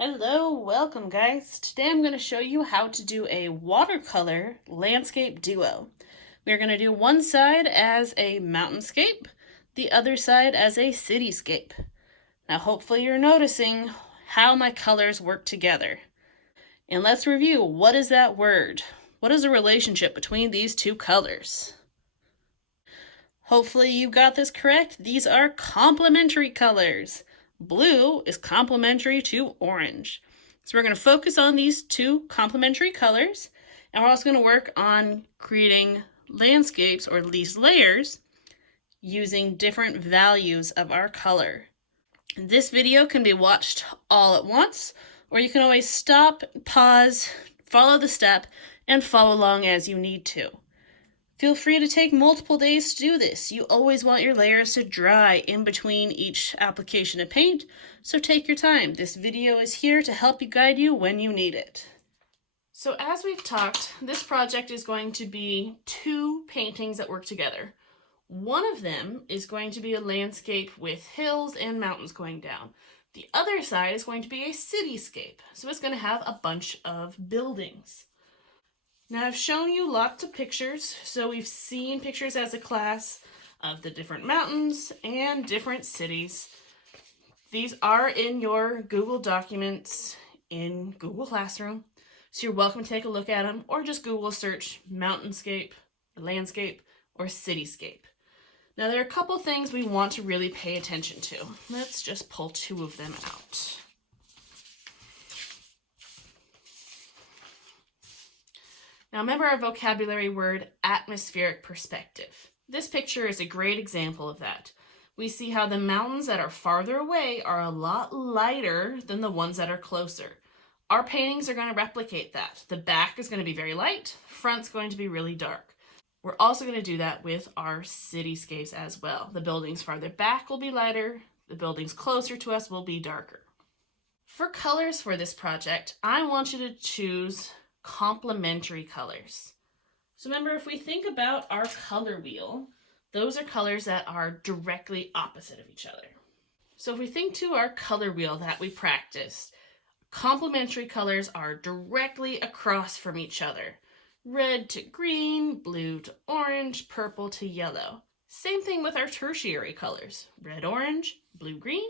Hello, welcome guys. Today I'm going to show you how to do a watercolor landscape duo. We're going to do one side as a mountainscape, the other side as a cityscape. Now hopefully you're noticing how my colors work together. And let's review, what is that word? What is the relationship between these two colors? Hopefully you got this correct. These are complementary colors. Blue is complementary to orange. So we're going to focus on these two complementary colors, and we're also going to work on creating landscapes or these layers using different values of our color. This video can be watched all at once, or you can always stop, pause, follow the step, and follow along as you need to. Feel free to take multiple days to do this. You always want your layers to dry in between each application of paint, so take your time. This video is here to help you guide you when you need it. So as we've talked, this project is going to be two paintings that work together. One of them is going to be a landscape with hills and mountains going down. The other side is going to be a cityscape, so it's going to have a bunch of buildings. Now I've shown you lots of pictures, so we've seen pictures as a class of the different mountains and different cities. These are in your Google documents in Google Classroom, so you're welcome to take a look at them, or just Google search mountainscape, landscape, or cityscape. Now there are a couple things we want to really pay attention to. Let's just pull two of them out. Now remember our vocabulary word, atmospheric perspective. This picture is a great example of that. We see how the mountains that are farther away are a lot lighter than the ones that are closer. Our paintings are going to replicate that. The back is going to be very light, front's going to be really dark. We're also going to do that with our cityscapes as well. The buildings farther back will be lighter, the buildings closer to us will be darker. For colors for this project, I want you to choose complementary colors. So remember, if we think about our color wheel, those are colors that are directly opposite of each other. So if we think to our color wheel that we practiced, complementary colors are directly across from each other. Red to green, blue to orange, purple to yellow. Same thing with our tertiary colors. Red, orange, blue, green,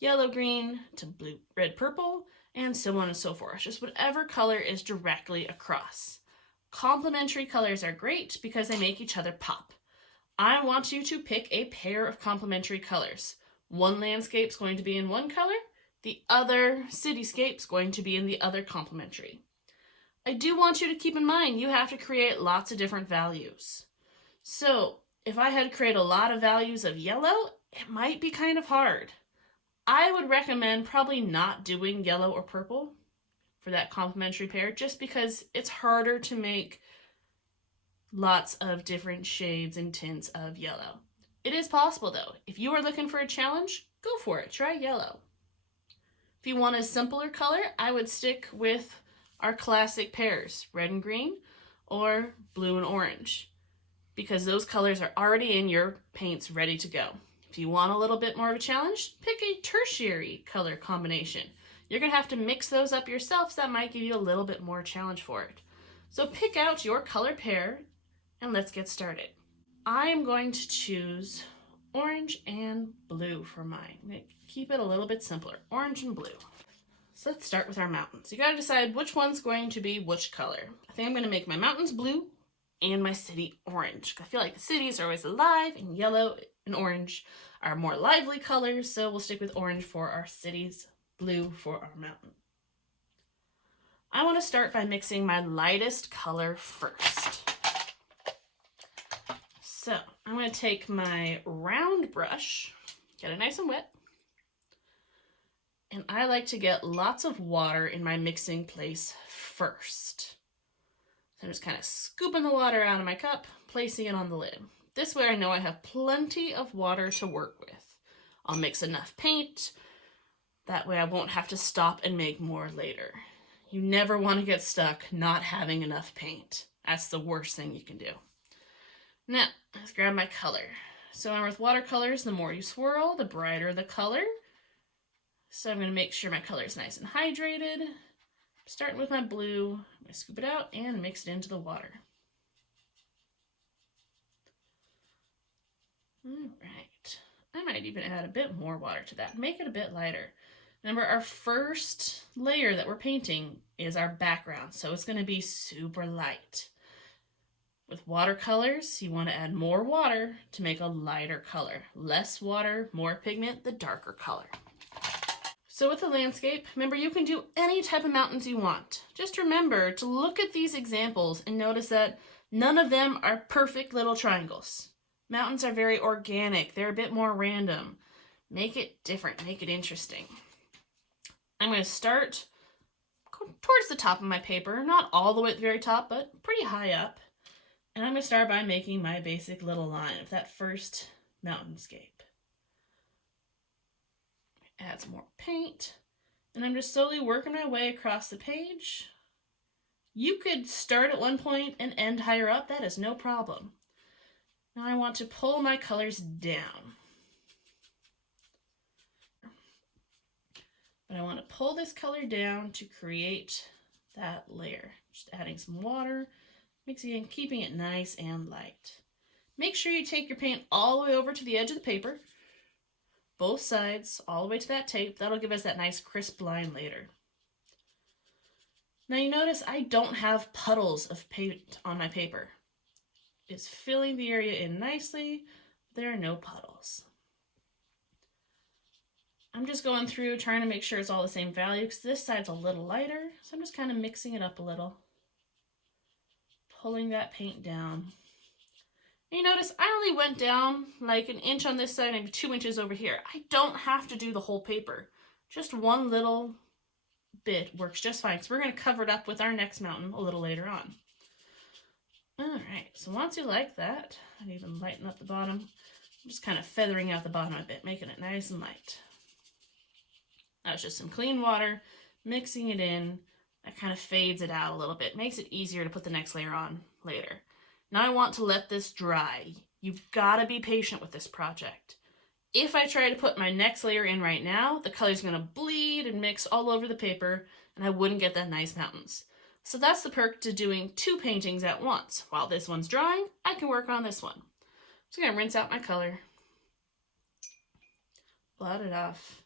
yellow, green to blue, red, purple, and so on and so forth. Just whatever color is directly across. Complementary colors are great because they make each other pop. I want you to pick a pair of complementary colors. One landscape's going to be in one color, the other cityscape's going to be in the other complementary. I do want you to keep in mind you have to create lots of different values. So if I had to create a lot of values of yellow, it might be kind of hard. I would recommend probably not doing yellow or purple for that complementary pair, just because it's harder to make lots of different shades and tints of yellow. It is possible though. If you are looking for a challenge, go for it. Try yellow. If you want a simpler color, I would stick with our classic pairs, red and green or blue and orange, because those colors are already in your paints ready to go. If you want a little bit more of a challenge, pick a tertiary color combination. You're going to have to mix those up yourself, so that might give you a little bit more challenge for it. So pick out your color pair and let's get started. I am going to choose orange and blue for mine. I'm going to keep it a little bit simpler, orange and blue. So let's start with our mountains. You got to decide which one's going to be which color. I think I'm going to make my mountains blue and my city orange. I feel like the cities are always alive, and yellow and orange are more lively colors, so we'll stick with orange for our cities, blue for our mountain. I want to start by mixing my lightest color first. So I'm going to take my round brush, get it nice and wet, and I like to get lots of water in my mixing place first. So I'm just kind of scooping the water out of my cup, placing it on the lid. This way I know I have plenty of water to work with. I'll mix enough paint. That way I won't have to stop and make more later. You never want to get stuck not having enough paint. That's the worst thing you can do. Now, let's grab my color. So with watercolors, the more you swirl, the brighter the color. So I'm going to make sure my color is nice and hydrated. Starting with my blue, I'm going to scoop it out and mix it into the water. All right. I might even add a bit more water to that, make it a bit lighter. Remember, our first layer that we're painting is our background, so it's going to be super light. With watercolors, you want to add more water to make a lighter color. Less water, more pigment, the darker color. So with the landscape, remember you can do any type of mountains you want. Just remember to look at these examples and notice that none of them are perfect little triangles. Mountains are very organic. They're a bit more random. Make it different. Make it interesting. I'm going to start towards the top of my paper. Not all the way at the very top, but pretty high up. And I'm going to start by making my basic little line of that first mountainscape. Add some more paint. And I'm just slowly working my way across the page. You could start at one point and end higher up. That is no problem. Now I want to pull my colors down. But I want to pull this color down to create that layer. Just adding some water, mixing and keeping it nice and light. Make sure you take your paint all the way over to the edge of the paper. Both sides, all the way to that tape. That'll give us that nice crisp line later. Now you notice I don't have puddles of paint on my paper. It's filling the area in nicely. There are no puddles. I'm just going through trying to make sure it's all the same value because this side's a little lighter. So I'm just kind of mixing it up a little. Pulling that paint down. And you notice I only went down like an inch on this side, maybe 2 inches over here. I don't have to do the whole paper. Just one little bit works just fine. So we're going to cover it up with our next mountain a little later on. Alright, so once you like that, I'd even lighten up the bottom. I'm just kind of feathering out the bottom a bit, making it nice and light. That was just some clean water, mixing it in. That kind of fades it out a little bit, makes it easier to put the next layer on later. Now I want to let this dry. You've got to be patient with this project. If I try to put my next layer in right now, the color's going to bleed and mix all over the paper, and I wouldn't get that nice mountains. So that's the perk to doing two paintings at once. While this one's drying, I can work on this one. So I'm going to rinse out my color. Blot it off.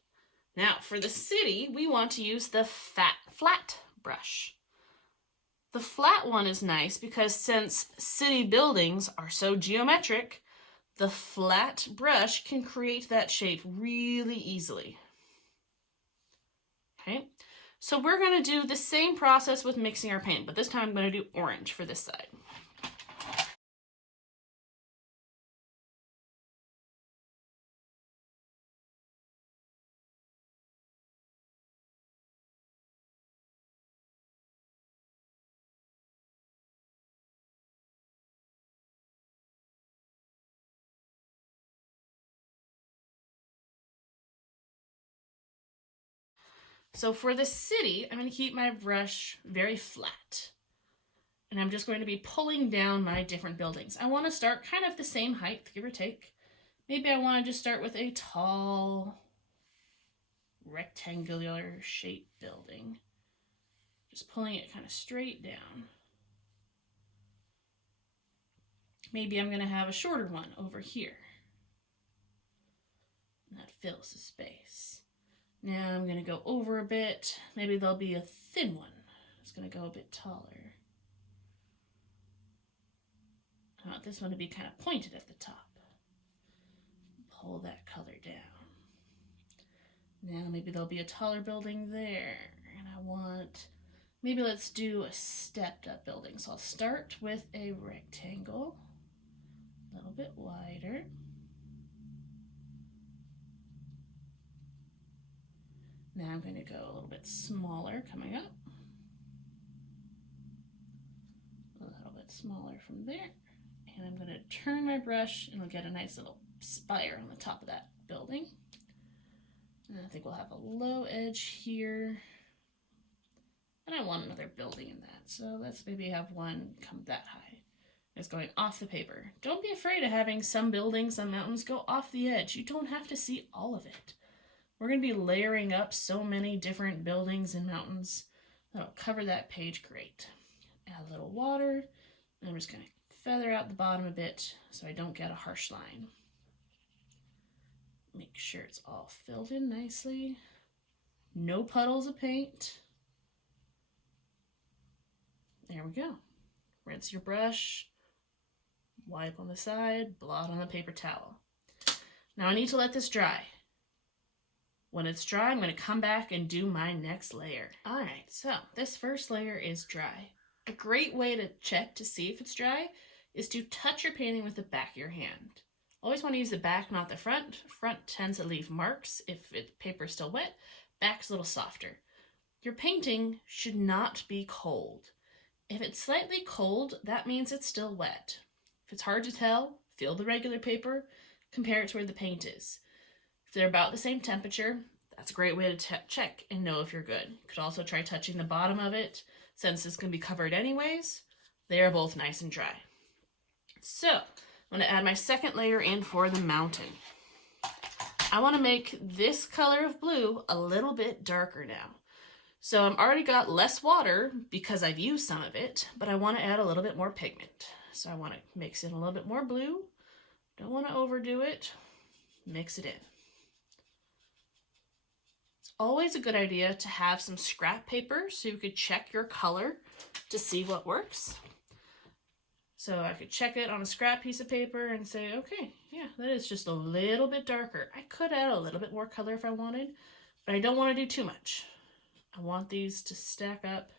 Now for the city, we want to use the flat brush. The flat one is nice because since city buildings are so geometric, the flat brush can create that shape really easily. Okay. So we're going to do the same process with mixing our paint, but this time I'm going to do orange for this side. So for the city, I'm going to keep my brush very flat. And I'm just going to be pulling down my different buildings. I want to start kind of the same height, give or take. Maybe I want to just start with a tall, rectangular shaped building. Just pulling it kind of straight down. Maybe I'm going to have a shorter one over here. And that fills the space. Now I'm going to go over a bit. Maybe there'll be a thin one. It's going to go a bit taller. I want this one to be kind of pointed at the top. Pull that color down. Now maybe there'll be a taller building there. And I want, maybe let's do a stepped up building. So I'll start with a rectangle. A little bit wider. Now I'm going to go a little bit smaller coming up. A little bit smaller from there. And I'm going to turn my brush and we'll get a nice little spire on the top of that building. And I think we'll have a low edge here. And I want another building in that. So let's maybe have one come that high. It's going off the paper. Don't be afraid of having some buildings, some mountains go off the edge. You don't have to see all of it. We're going to be layering up so many different buildings and mountains that'll cover that page great. Add a little water, and I'm just going to feather out the bottom a bit so I don't get a harsh line. Make sure it's all filled in nicely. No puddles of paint. There we go. Rinse your brush, wipe on the side, blot on the paper towel. Now I need to let this dry. When it's dry, I'm going to come back and do my next layer. All right, so this first layer is dry. A great way to check to see if it's dry is to touch your painting with the back of your hand. Always want to use the back, not the front. Front tends to leave marks if the paper is still wet. Back's a little softer. Your painting should not be cold. If it's slightly cold, that means it's still wet. If it's hard to tell, feel the regular paper, compare it to where the paint is. If they're about the same temperature, that's a great way to check and know if you're good. You could also try touching the bottom of it. Since it's going to be covered anyways, they are both nice and dry. So I'm going to add my second layer in for the mountain. I want to make this color of blue a little bit darker now. So I've already got less water because I've used some of it, but I want to add a little bit more pigment. So I want to mix in a little bit more blue. Don't want to overdo it. Mix it in. It's always a good idea to have some scrap paper so you could check your color to see what works. So I could check it on a scrap piece of paper and say, okay, yeah, that is just a little bit darker. I could add a little bit more color if I wanted, but I don't want to do too much. I want these to stack up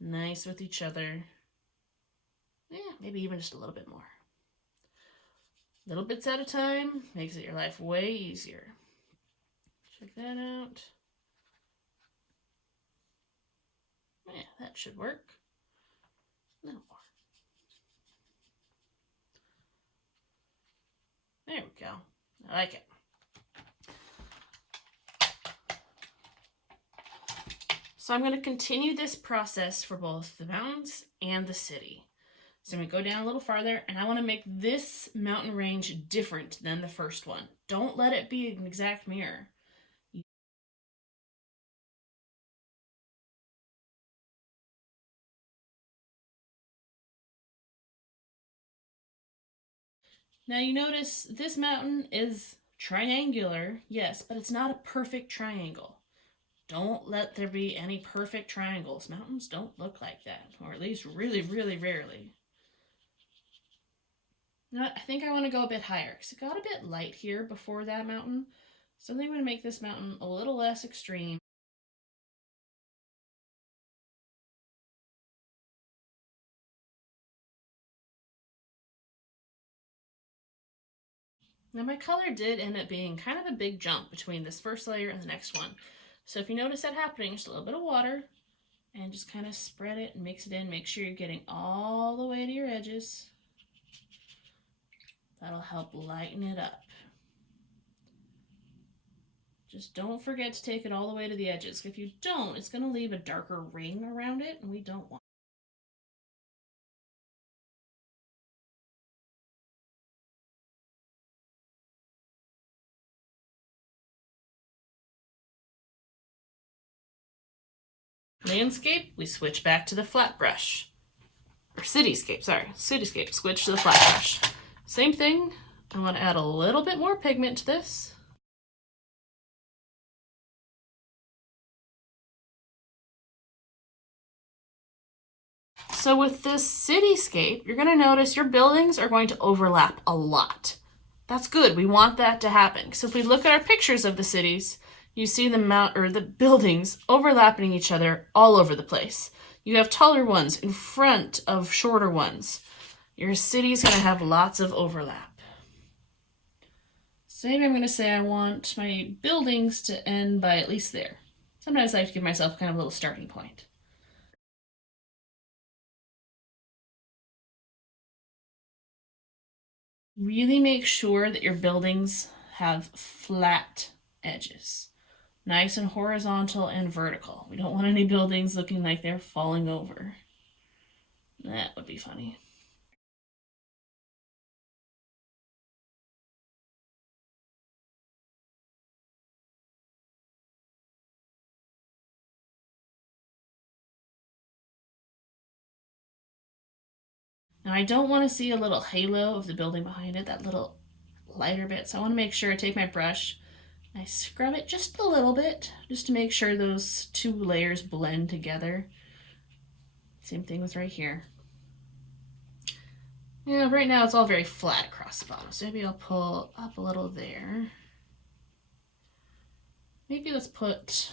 nice with each other. Yeah, maybe even just a little bit more. Little bits at a time makes it your life way easier. Check that out. Yeah, that should work. A little more. There we go. I like it. So I'm going to continue this process for both the mountains and the city. So I'm going to go down a little farther, and I want to make this mountain range different than the first one. Don't let it be an exact mirror. Now you notice this mountain is triangular, yes, but it's not a perfect triangle. Don't let there be any perfect triangles. Mountains don't look like that, or at least really, really rarely. Now, I think I want to go a bit higher because it got a bit light here before that mountain. So I think I'm going to make this mountain a little less extreme. Now my color did end up being kind of a big jump between this first layer and the next one. So if you notice that happening, just a little bit of water and just kind of spread it and mix it in. Make sure you're getting all the way to your edges. That'll help lighten it up. Just don't forget to take it all the way to the edges. If you don't, it's going to leave a darker ring around it, and we don't want. Landscape, we switch back to the flat brush. Or cityscape, cityscape, switch to the flat brush. Same thing, I want to add a little bit more pigment to this. So with this cityscape, you're going to notice your buildings are going to overlap a lot. That's good. We want that to happen. So if we look at our pictures of the cities, you see the buildings overlapping each other all over the place. You have taller ones in front of shorter ones. Your city's going to have lots of overlap. So maybe I'm going to say I want my buildings to end by at least there. Sometimes I like to give myself kind of a little starting point. Really make sure that your buildings have flat edges. Nice and horizontal and vertical. We don't want any buildings looking like they're falling over. That would be funny. Now I don't want to see a little halo of the building behind it, that little lighter bit. So I want to make sure I take my brush, I scrub it just a little bit, just to make sure those two layers blend together. Same thing with right here. Yeah, right now it's all very flat across the bottom, so maybe I'll pull up a little there. Maybe let's put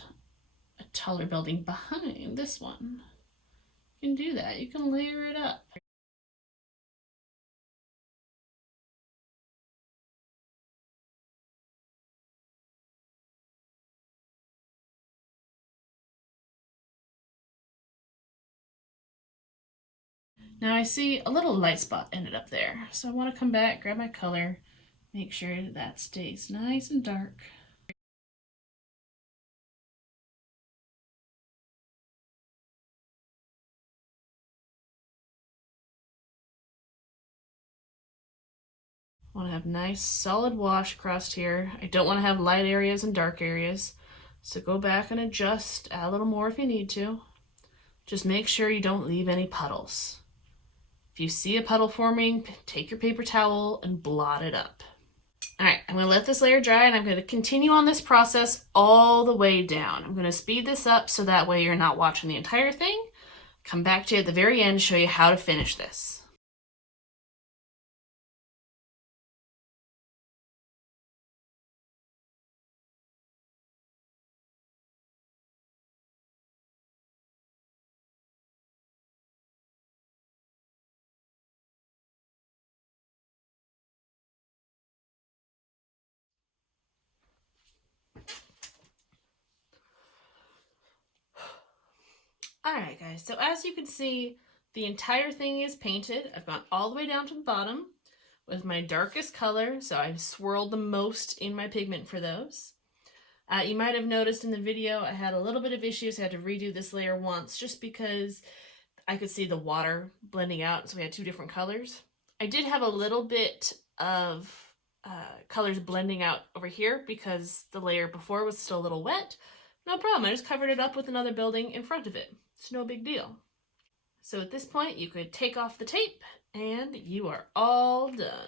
a taller building behind this one. You can do that. You can layer it up. Now I see a little light spot ended up there, so I want to come back, grab my color, make sure that stays nice and dark. I want to have nice solid wash across here. I don't want to have light areas and dark areas. So go back and adjust, add a little more if you need to. Just make sure you don't leave any puddles. If you see a puddle forming, take your paper towel and blot it up. All right, I'm gonna let this layer dry and I'm gonna continue on this process all the way down. I'm gonna speed this up so that way you're not watching the entire thing. Come back to you at the very end, show you how to finish this. All right, guys, so as you can see, the entire thing is painted. I've gone all the way down to the bottom with my darkest color, so I've swirled the most in my pigment for those. You might have noticed in the video I had a little bit of issues. I had to redo this layer once just because I could see the water blending out, so we had two different colors. I did have a little bit of colors blending out over here because the layer before was still a little wet. No problem, I just covered it up with another building in front of it. It's no big deal. So at this point, you could take off the tape and you are all done.